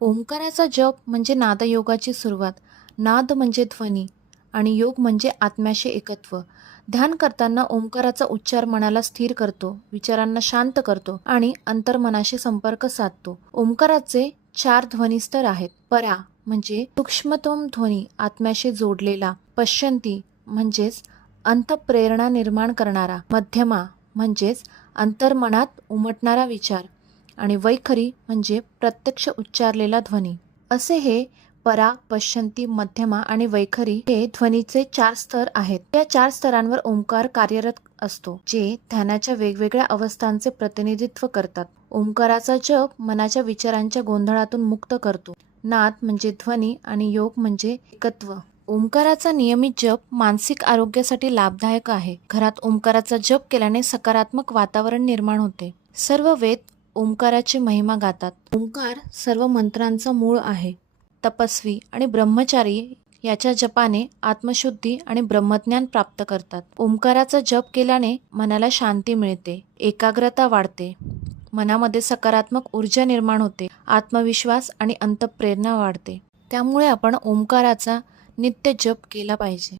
ओंकाराचा जप म्हणजे नादयोगाची सुरुवात. नाद म्हणजे ध्वनी आणि योग म्हणजे आत्म्याशी एकत्व. ध्यान करताना ओंकाराचा उच्चार मनाला स्थिर करतो, विचारांना शांत करतो आणि अंतर्मनाशी संपर्क साधतो. ओंकाराचे 4 ध्वनिस्तर आहेत. परा म्हणजे सूक्ष्मतम ध्वनी आत्म्याशी जोडलेला. पश्यंती म्हणजेच अंतःप्रेरणा निर्माण करणारा. मध्यमा म्हणजेच अंतर्मनात उमटणारा विचार आणि वैखरी म्हणजे प्रत्यक्ष उच्चारलेला ध्वनी. असे हे परा, पश्यंती, मध्यमा आणि वैखरी हे ध्वनीचे 4 स्तर आहेत. या 4 स्तरांवर ओंकार कार्यरत असतो, जे ध्यानाच्या वेगवेगळ्या अवस्थांचे प्रतिनिधित्व करतात. ओंकाराचा जप मनाच्या विचारांच्या गोंधळातून मुक्त करतो. नाद म्हणजे ध्वनी आणि योग म्हणजे एकत्व. ओंकाराचा नियमित जप मानसिक आरोग्यासाठी लाभदायक आहे. घरात ओंकाराचा जप केल्याने सकारात्मक वातावरण निर्माण होते. सर्व वेद ओंकाराची महिमा गातात. ओंकार सर्व मंत्रांचा मूळ आहे. तपस्वी आणि ब्रह्मचारी याच्या जपाने आत्मशुद्धी आणि ब्रह्मज्ञान प्राप्त करतात. ओंकाराचा जप केल्याने मनाला शांती मिळते, एकाग्रता वाढते, मनामध्ये सकारात्मक ऊर्जा निर्माण होते, आत्मविश्वास आणि अंतःप्रेरणा वाढते. त्यामुळे आपण ओंकाराचा नित्य जप केला पाहिजे.